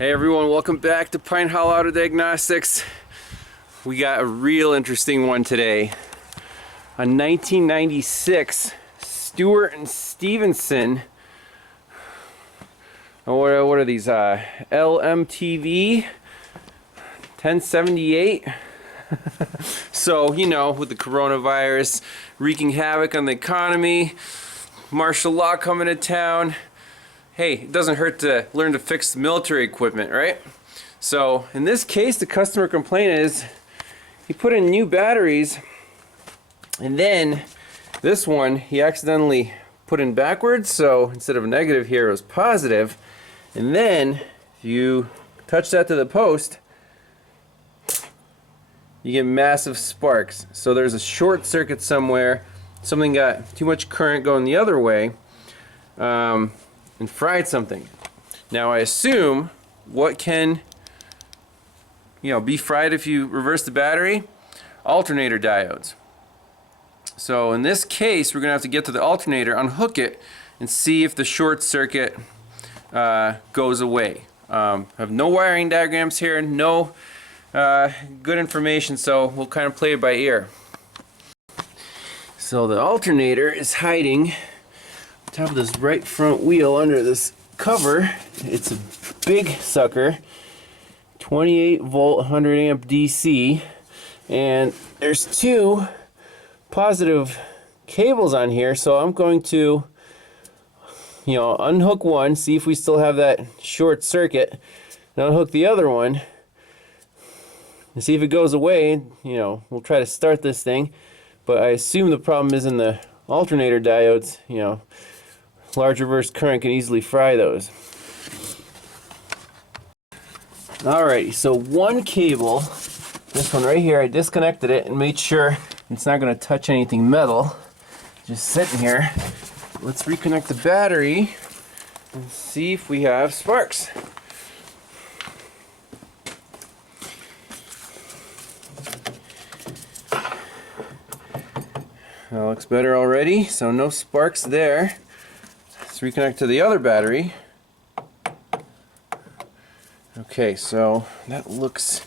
Hey everyone, welcome back to Pine Hollow Auto Diagnostics. We got a real interesting one today. A 1996 Stewart and Stevenson. What are these? LMTV 1078. So, you know, with the coronavirus wreaking havoc on the economy, martial law coming to town, hey, it doesn't hurt to learn to fix military equipment, right? So in this case, the customer complaint is he put in new batteries, and then this one he accidentally put in backwards, so instead of negative here it was positive, and then if you touch that to the post, you get massive sparks. So there's a short circuit somewhere, something got too much current going the other way, and fried something. Now I assume what can, be fried if you reverse the battery? Alternator diodes. So in this case, we're gonna have to get to the alternator, unhook it, and see if the short circuit goes away. I have no wiring diagrams here, no good information, so we'll kind of play it by ear. So the alternator is hiding on top of this right front wheel under this cover. It's a big sucker, 28 volt 100 amp DC, and there's two positive cables on here, so I'm going to unhook one, see if we still have that short circuit, and unhook the other one and see if it goes away. We'll try to start this thing, but I assume the problem is in the alternator diodes. Large reverse current can easily fry those. Alrighty, so one cable, this one right here, I disconnected it and made sure it's not going to touch anything metal. Just sitting here. Let's reconnect the battery and see if we have sparks. That looks better already, so no sparks there. Let's reconnect to the other battery. Okay, so that looks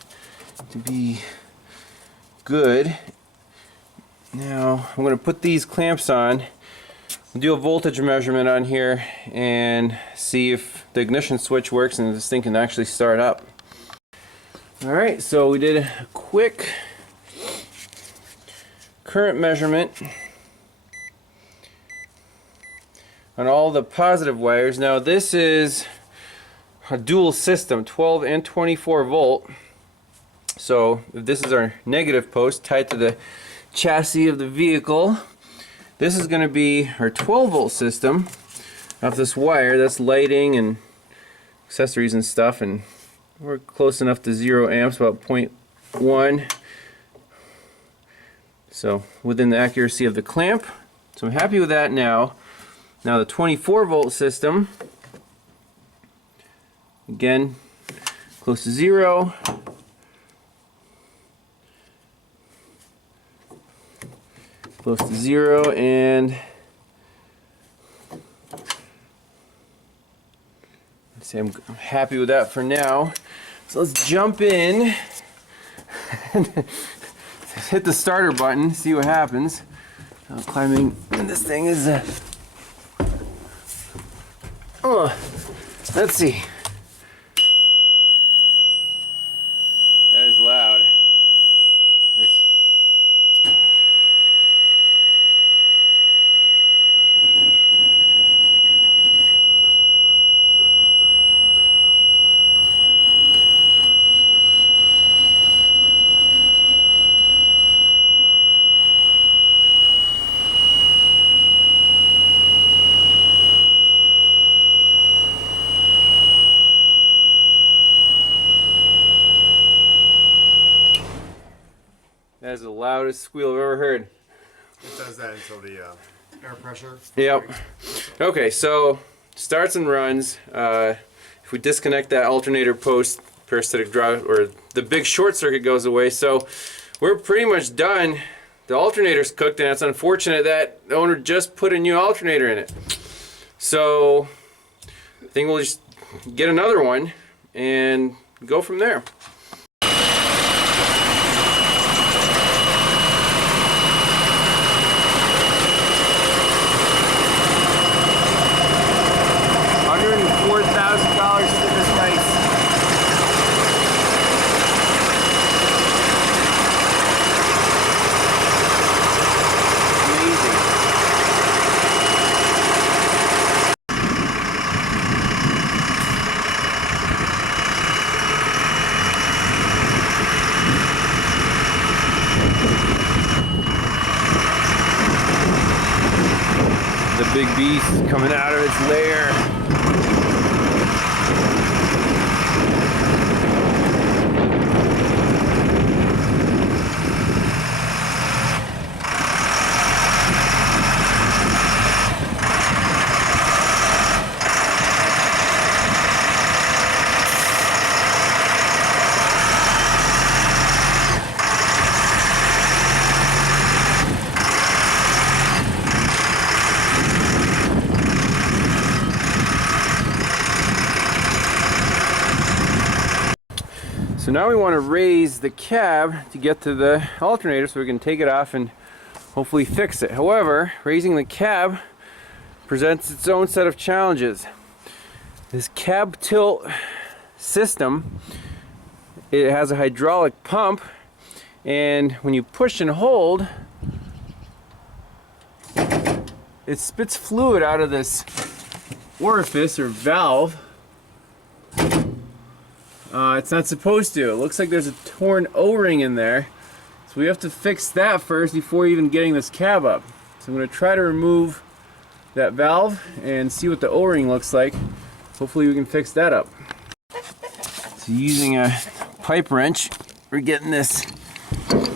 to be good. Now I'm going to put these clamps on, we'll do a voltage measurement on here and see if the ignition switch works and this thing can actually start up. Alright, so we did a quick current measurement on all the positive wires. Now this is a dual system, 12 and 24 volt. So if this is our negative post tied to the chassis of the vehicle, this is going to be our 12 volt system off this wire. That's lighting and accessories and stuff, and we're close enough to 0 amps, about 0.1. So within the accuracy of the clamp. So I'm happy with that now. Now the 24 volt system, again, close to 0. Close to 0, and let's see, I'm happy with that for now. So let's jump in and hit the starter button, see what happens. Climbing, and this thing is let's see. That is loud. That is the loudest squeal I've ever heard. It does that until the air pressure. Yep. Okay, so starts and runs. If we disconnect that alternator post, parasitic draw, or the big short circuit goes away. So we're pretty much done. The alternator's cooked, and it's unfortunate that the owner just put a new alternator in it. So I think we'll just get another one and go from there. $104,000 for this race. The big beast coming out of its lair. So now we want to raise the cab to get to the alternator so we can take it off and hopefully fix it. However, raising the cab presents its own set of challenges. This cab tilt system, it has a hydraulic pump, and when you push and hold, it spits fluid out of this orifice or valve. It's not supposed to. It looks like there's a torn O-ring in there. So we have to fix that first before even getting this cab up. So I'm going to try to remove that valve and see what the O-ring looks like. Hopefully we can fix that up. So using a pipe wrench, we're getting this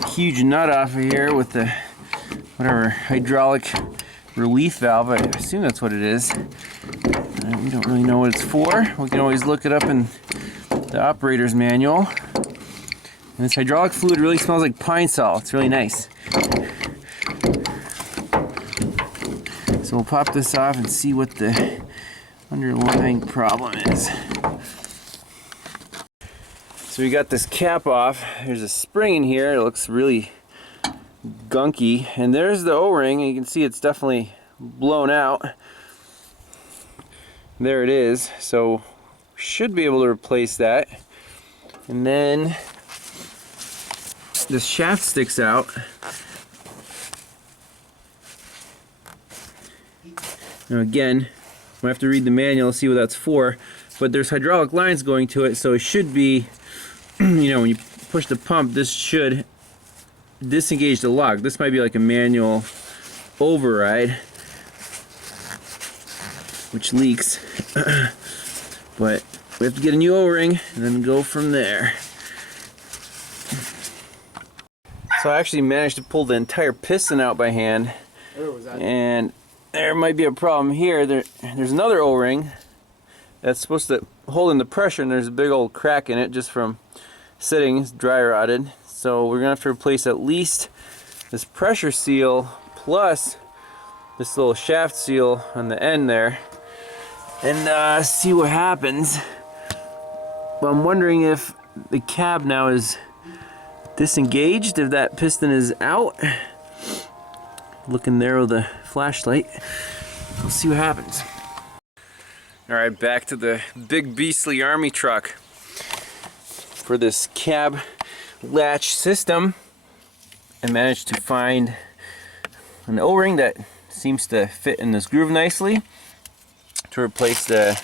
huge nut off of here with the whatever hydraulic relief valve. I assume that's what it is. We don't really know what it's for. We can always look it up in the operator's manual. And this hydraulic fluid really smells like pine sol. It's really nice. So we'll pop this off and see what the underlying problem is. So we got this cap off. There's a spring in here. It looks really gunky. And there's the O-ring. You can see it's definitely blown out. There it is. So should be able to replace that. And then this shaft sticks out. Now again, we'll have to read the manual, see what that's for, but there's hydraulic lines going to it, so it should be, you know, when you push the pump, this should disengage the lock. This might be like a manual override, which leaks. But we have to get a new O-ring and then go from there. So I actually managed to pull the entire piston out by hand. And there might be a problem here. There's another O-ring that's supposed to hold in the pressure, and there's a big old crack in it just from sitting. It's dry rotted. So we're going to have to replace at least this pressure seal plus this little shaft seal on the end there. And see what happens. But I'm wondering if the cab now is disengaged, if that piston is out. Looking there with the flashlight. We'll see what happens. Alright, back to the big beastly army truck. For this cab latch system, I managed to find an O-ring that seems to fit in this groove nicely to replace the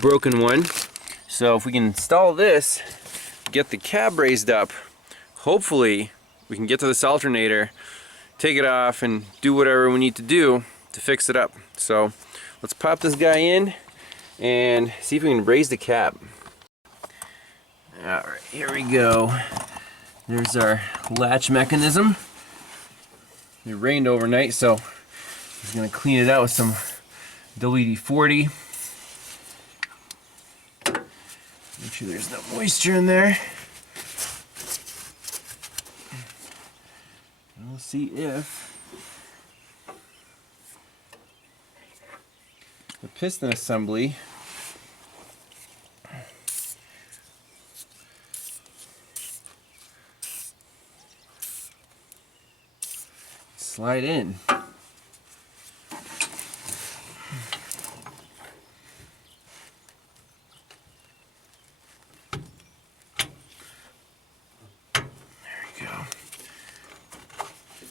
broken one. So if we can install this, get the cab raised up, hopefully we can get to this alternator, take it off, and do whatever we need to do to fix it up. So let's pop this guy in and see if we can raise the cab. Alright, here we go. There's our latch mechanism. It rained overnight, so I'm just going to clean it out with some WD-40. Make sure there's no moisture in there. And we'll see if the piston assembly slide in.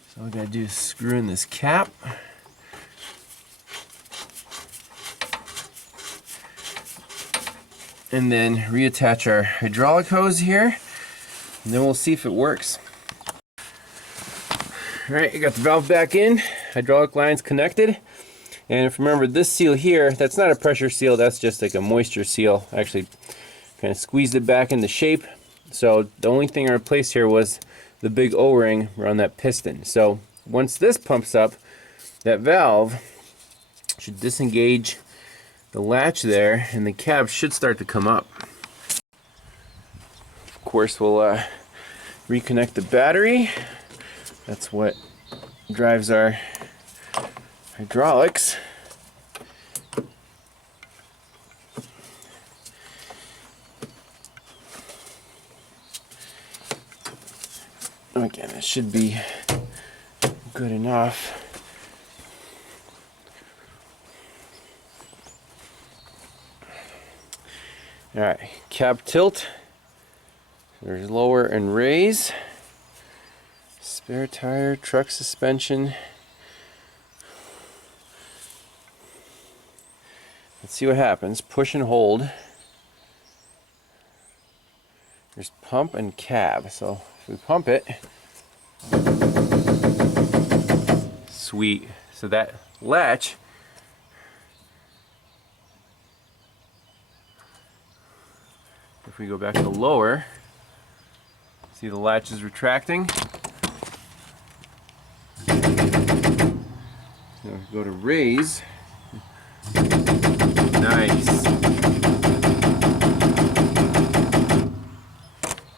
So all we gotta do is screw in this cap. And then reattach our hydraulic hose here. And then we'll see if it works. Alright, I got the valve back in. Hydraulic line's connected. And if you remember this seal here, that's not a pressure seal, that's just like a moisture seal. I actually kind of squeezed it back into shape. So the only thing I replaced here was the big O-ring around that piston. So once this pumps up, that valve should disengage the latch there and the cab should start to come up. Of course, we'll reconnect the battery. That's what drives our hydraulics. Again, it should be good enough. Alright, cab tilt. There's lower and raise. Spare tire, truck suspension. Let's see what happens. Push and hold. There's pump and cab. So if we pump it, sweet. So that latch if we go back to lower, see the latch is retracting. So go to raise. Nice.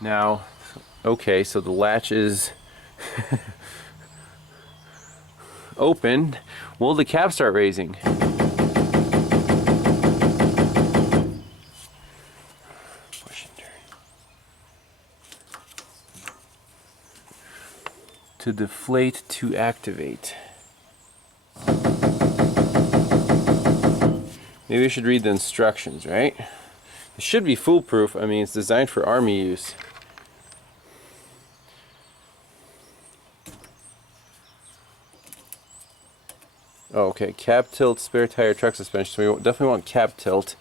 Now, okay, so the latch is open. Will the cab start raising? Push and turn. To deflate, to activate. Maybe I should read the instructions, right? It should be foolproof. I mean, it's designed for army use. Oh, okay, cab tilt, spare tire, truck suspension. So we definitely want cab tilt.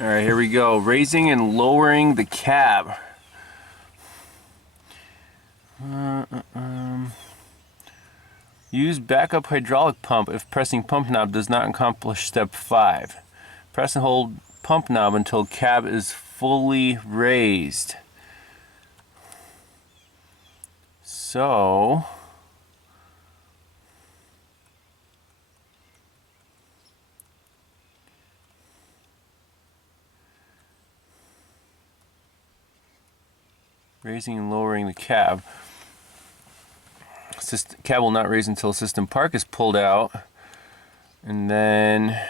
Alright, here we go. Raising and lowering the cab. Use backup hydraulic pump if pressing pump knob does not accomplish step 5. Press and hold pump knob until cab is fully raised. So raising and lowering the cab. Cab will not raise until system park is pulled out. And then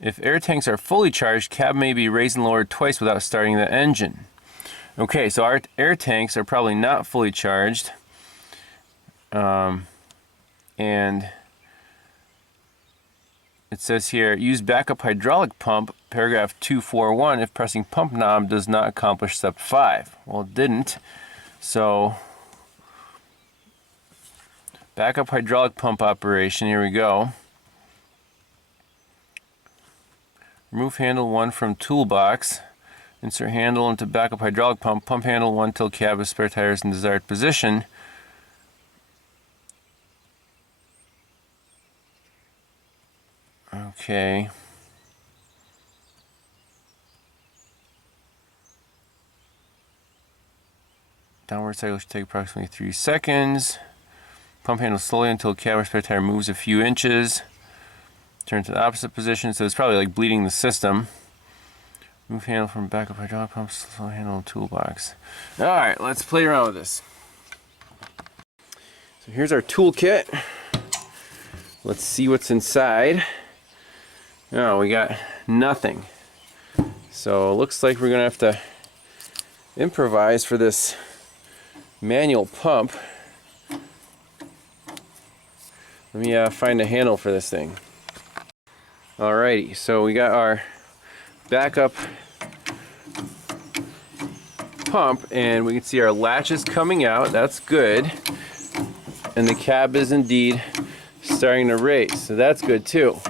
if air tanks are fully charged, cab may be raised and lowered twice without starting the engine. Okay, so our air tanks are probably not fully charged. And it says here, use backup hydraulic pump, paragraph 241, if pressing pump knob does not accomplish step 5. Well, it didn't. So, backup hydraulic pump operation, here we go. Remove handle 1 from toolbox. Insert handle into backup hydraulic pump. Pump handle 1 till cab with spare tires in desired position. Okay. Downward cycle should take approximately 3 seconds. Pump handle slowly until cab spare tire moves a few inches. Turn to the opposite position, so it's probably like bleeding the system. Move handle from backup hydraulic pump, slow handle toolbox. Alright, let's play around with this. So here's our toolkit. Let's see what's inside. Oh, we got nothing. So it looks like we're gonna have to improvise for this manual pump. Let me find a handle for this thing. Alrighty, so we got our backup pump and we can see our latches coming out. That's good. And the cab is indeed starting to raise, so that's good too.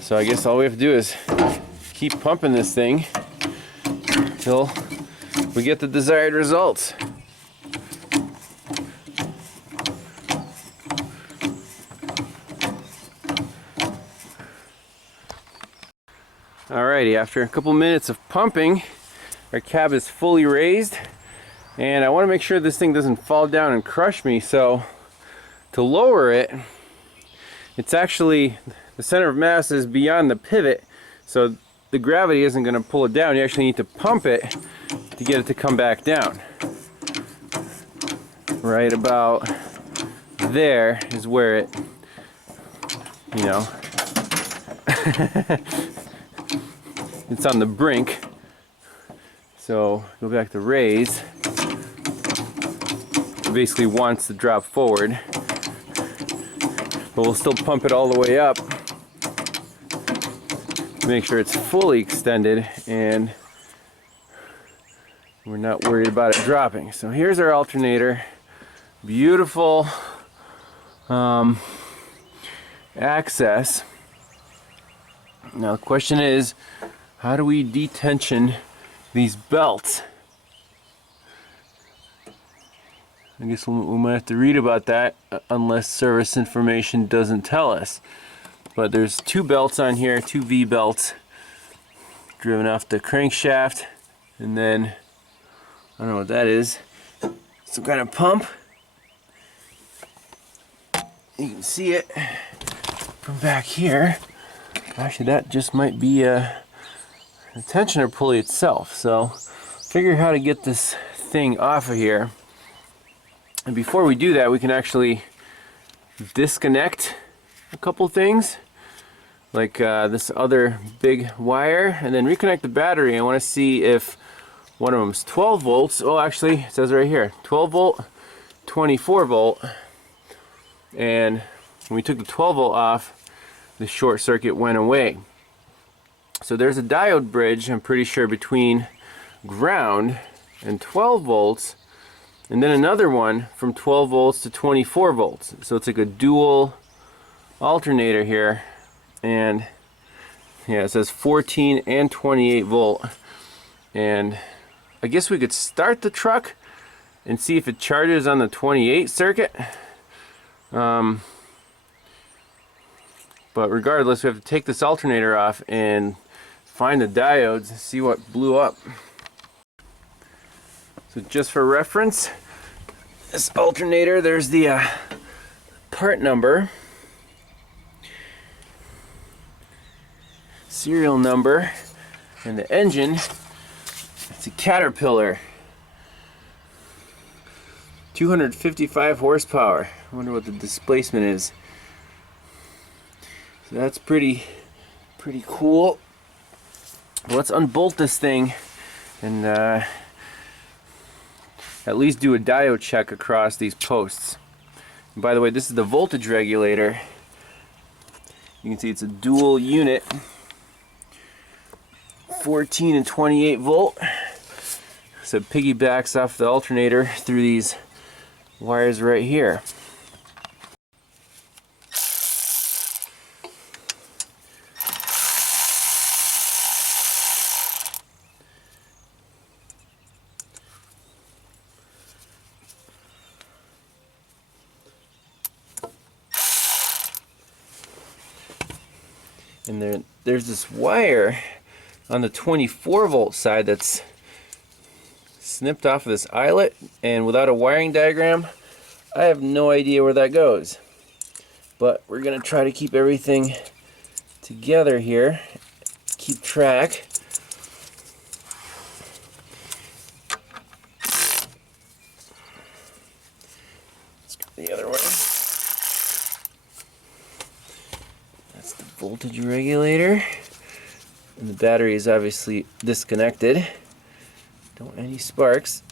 So I guess all we have to do is keep pumping this thing until we get the desired results. Alrighty, after a couple minutes of pumping, our cab is fully raised, and I want to make sure this thing doesn't fall down and crush me. So to lower it, it's actually, the center of mass is beyond the pivot, so the gravity isn't going to pull it down. You actually need to pump it to get it to come back down. Right about there is where it, you know, it's on the brink. So go back to raise. It basically wants to drop forward, but we'll still pump it all the way up. Make sure it's fully extended and we're not worried about it dropping. So here's our alternator. Beautiful access. Now the question is, how do we detension these belts? I guess we might have to read about that unless service information doesn't tell us. But there's 2 belts on here, 2 V belts driven off the crankshaft, and then I don't know what that is, some kind of pump. You can see it from back here. Actually, that just might be a tensioner pulley itself. So figure how to get this thing off of here. And before we do that, we can actually disconnect a couple things, like this other big wire, and then reconnect the battery. I want to see if one of them is 12 volts. Oh, actually, it says right here, 12 volt, 24 volt. And when we took the 12 volt off, the short circuit went away. So there's a diode bridge, I'm pretty sure, between ground and 12 volts, and then another one from 12 volts to 24 volts. So it's like a dual alternator here, and yeah, it says 14 and 28 volt. And I guess we could start the truck and see if it charges on the 28 circuit. But regardless, we have to take this alternator off and find the diodes and see what blew up. So just for reference, this alternator, there's the part number, serial number, and the engine. It's a Caterpillar, 255 horsepower. I wonder what the displacement is. So that's pretty cool. Well, let's unbolt this thing and at least do a diode check across these posts. And by the way, this is the voltage regulator. You can see it's a dual unit, 14 and 28 volt. So it piggybacks off the alternator through these wires right here. And there's this wire on the 24 volt side that's snipped off of this eyelet, and without a wiring diagram I have no idea where that goes. But we're gonna try to keep everything together here, keep track. Let's go the other way. That's the voltage regulator. And the battery is obviously disconnected. Don't want any sparks.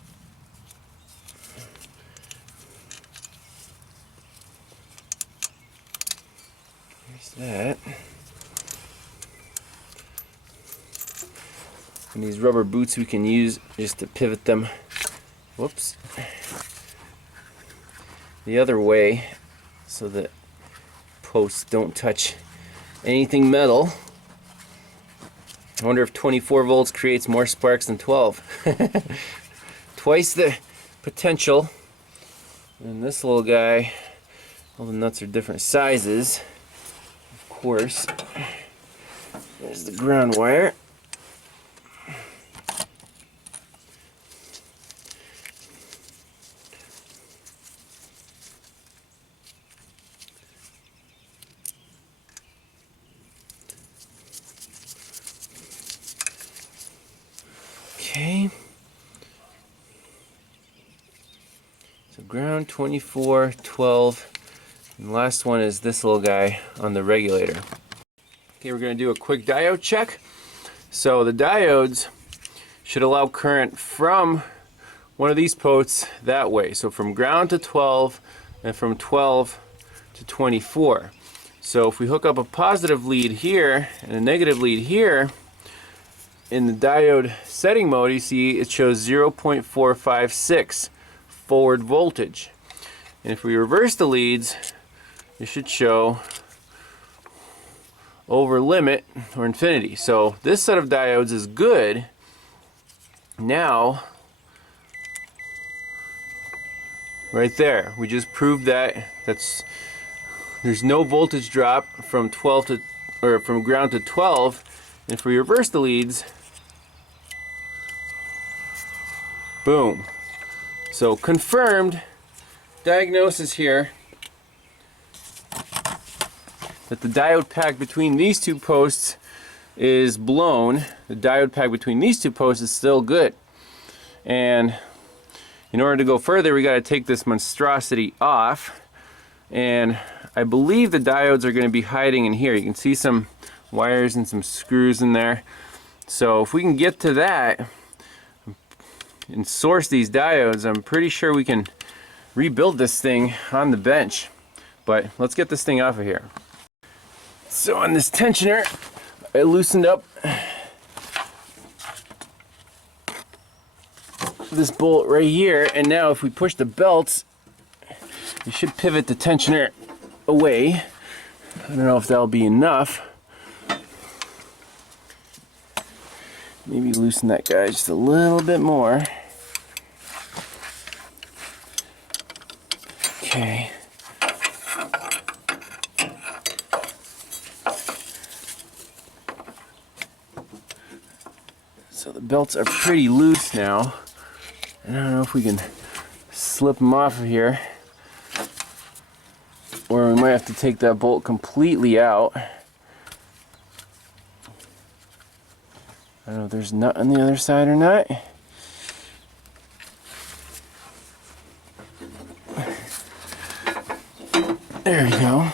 There's that. And these rubber boots we can use just to pivot them, whoops, the other way so that posts don't touch anything metal. I wonder if 24 volts creates more sparks than 12. Twice the potential. And this little guy, all the nuts are different sizes. Of course. There's the ground wire. Okay. So ground, 24, 12, and the last one is this little guy on the regulator. Okay, we're going to do a quick diode check. So the diodes should allow current from one of these posts that way. So from ground to 12 and from 12 to 24. So if we hook up a positive lead here and a negative lead here, in the diode setting mode, you see it shows 0.456 forward voltage. And if we reverse the leads, it should show over limit or infinity. So this set of diodes is good. Now, right there, we just proved that there's no voltage drop from 12 to, or from ground to 12. And if we reverse the leads, boom. So confirmed diagnosis here that the diode pack between these two posts is blown. The diode pack between these two posts is still good. And in order to go further, we got to take this monstrosity off. And I believe the diodes are going to be hiding in here. You can see some wires and some screws in there. So if we can get to that and source these diodes, I'm pretty sure we can rebuild this thing on the bench. But let's get this thing off of here. So on this tensioner, I loosened up this bolt right here, and now if we push the belts, you should pivot the tensioner away. I don't know if that'll be enough. Maybe loosen that guy just a little bit more. Okay. So the belts are pretty loose now. I don't know if we can slip them off of here, or we might have to take that bolt completely out. I don't know if there's a nut on the other side or not. There we go.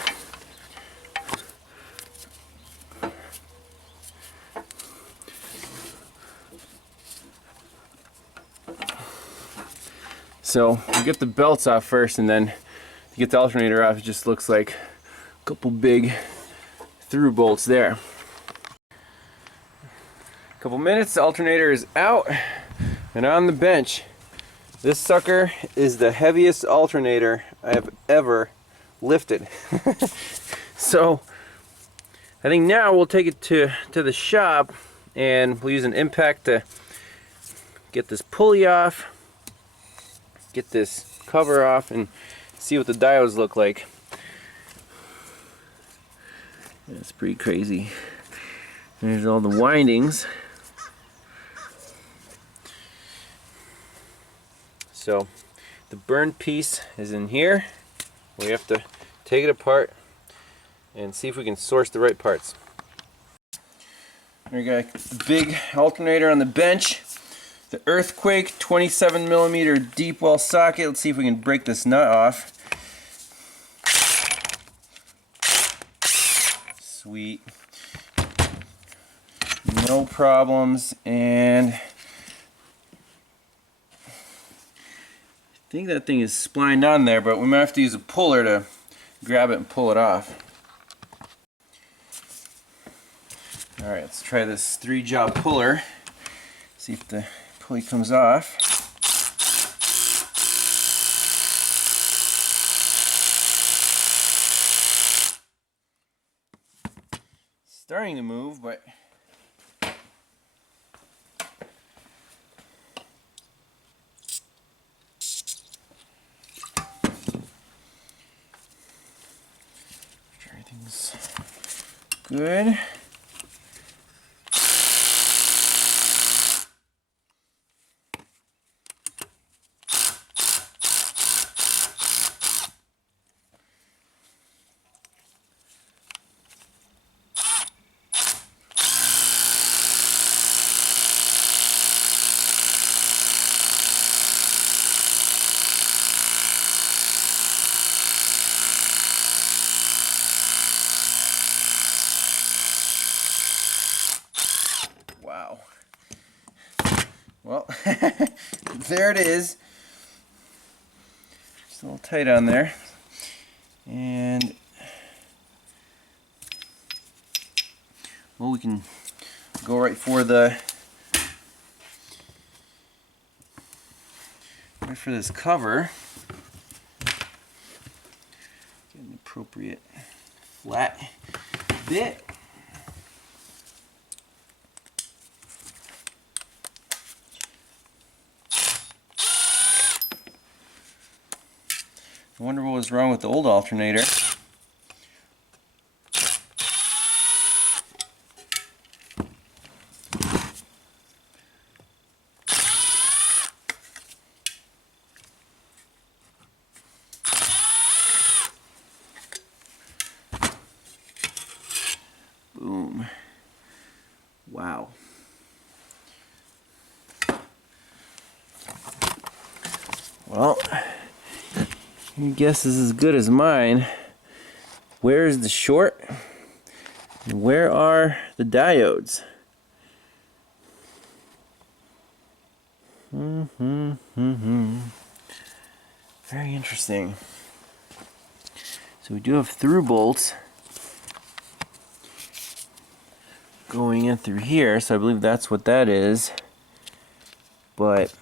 So we get the belts off first, and then to get the alternator off, it just looks like a couple big through bolts there. A couple minutes, the alternator is out and on the bench. This sucker is the heaviest alternator I have ever lifted. So I think now we'll take it to the shop, and we'll use an impact to get this pulley off, get this cover off, and see what the diodes look like. That's pretty crazy. There's all the windings. So the burned piece is in here. We have to take it apart and see if we can source the right parts. We got the big alternator on the bench. The Earthquake 27mm deep well socket. Let's see if we can break this nut off. Sweet. No problems. And I think that thing is splined on there, but we might have to use a puller to grab it and pull it off. Alright, let's try this 3-jaw puller. See if the pulley comes off. Starting to move, but everything's good. Wow. Well, there it is. Just a little tight on there. And well, we can go right for this cover. Get an appropriate flat bit. I wonder what was wrong with the old alternator. Boom. Wow. Well, your guess is as good as mine. Where is the short? And where are the diodes? Very interesting. So we do have through bolts going in through here, so I believe that's what that is. But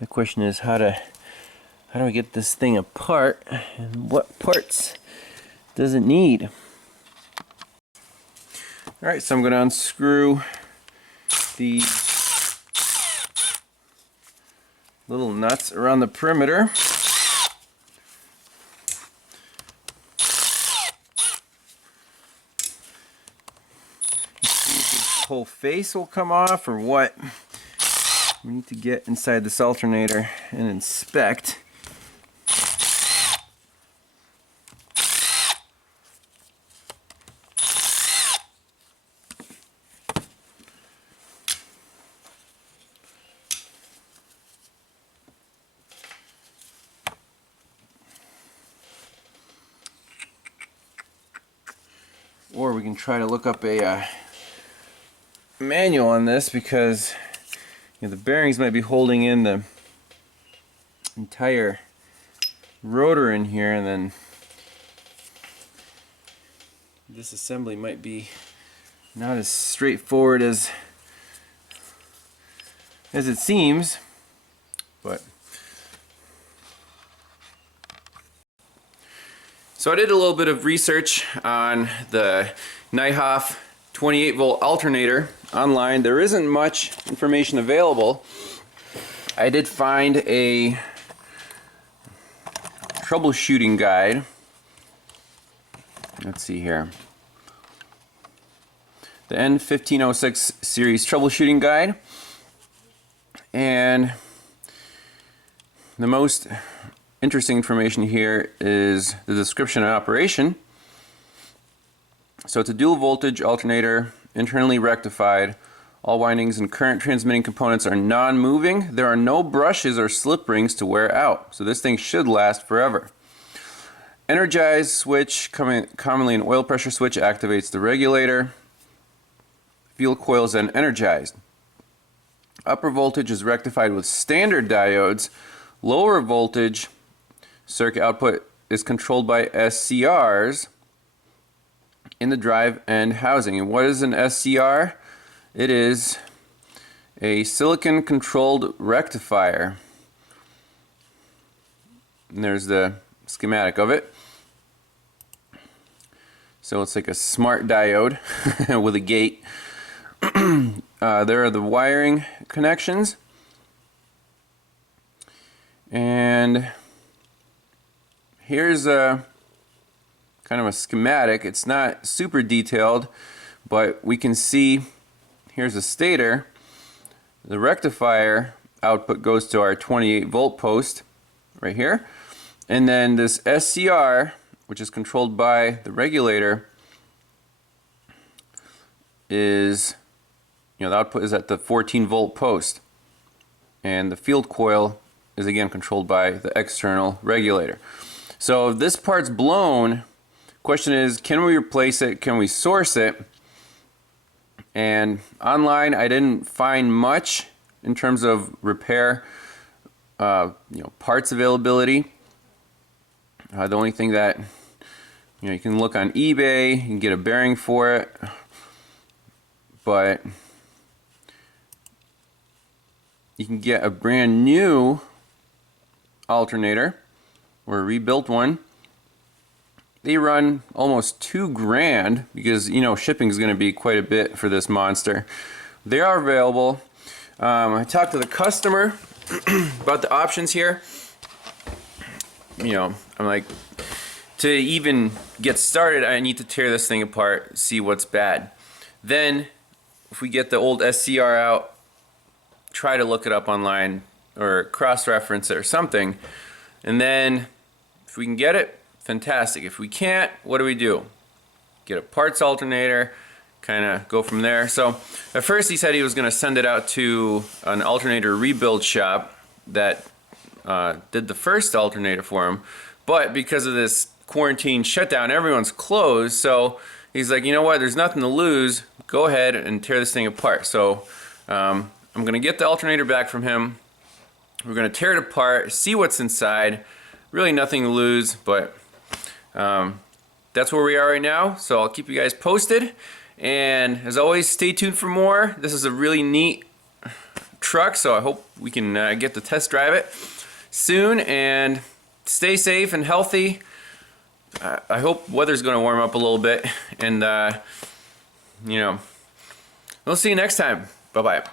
my question is how do I get this thing apart, and what parts does it need? Alright, so I'm going to unscrew the little nuts around the perimeter. See if this whole face will come off or what. We need to get inside this alternator and inspect. Or we can try to look up a manual on this, because the bearings might be holding in the entire rotor in here, and then disassembly might be not as straightforward as it seems. But so I did a little bit of research on the Nyhoff 28 volt alternator online. There isn't much information available. I did find a troubleshooting guide. Let's see here. The N1506 series troubleshooting guide. And the most interesting information here is the description and operation. So it's a dual voltage alternator, internally rectified. All windings and current transmitting components are non-moving. There are no brushes or slip rings to wear out. So this thing should last forever. Energized switch, commonly an oil pressure switch, activates the regulator. Field coil is then energized. Upper voltage is rectified with standard diodes. Lower voltage circuit output is controlled by SCRs in the drive end housing. And what is an SCR? It is a silicon controlled rectifier. And there's the schematic of it. So it's like a smart diode with a gate. There are the wiring connections. And here's a kind of a schematic. It's not super detailed, but we can see here's a stator. The rectifier output goes to our 28 volt post right here. And then this SCR, which is controlled by the regulator, is, the output is at the 14 volt post. And the field coil is again controlled by the external regulator. So if this part's blown, question is, can we replace it? Can we source it? And online I didn't find much in terms of repair, parts availability. The only thing that, you can look on eBay, you can get a bearing for it, but you can get a brand new alternator or a rebuilt one. They run almost $2,000 because shipping is going to be quite a bit for this monster. They are available. I talked to the customer about the options here. I'm like, to even get started, I need to tear this thing apart, see what's bad. Then, if we get the old SCR out, try to look it up online or cross-reference it or something. And then, if we can get it, fantastic. If we can't, what do? Get a parts alternator, kind of go from there. So, at first he said he was going to send it out to an alternator rebuild shop that did the first alternator for him. But because of this quarantine shutdown, everyone's closed. So he's like, you know what, there's nothing to lose. Go ahead and tear this thing apart. So I'm going to get the alternator back from him. We're going to tear it apart, see what's inside. Really nothing to lose, but that's where we are right now. So I'll keep you guys posted. And as always, stay tuned for more. This is a really neat truck, so I hope we can get to test drive it soon. And stay safe and healthy. I hope weather's going to warm up a little bit. And, we'll see you next time. Bye-bye.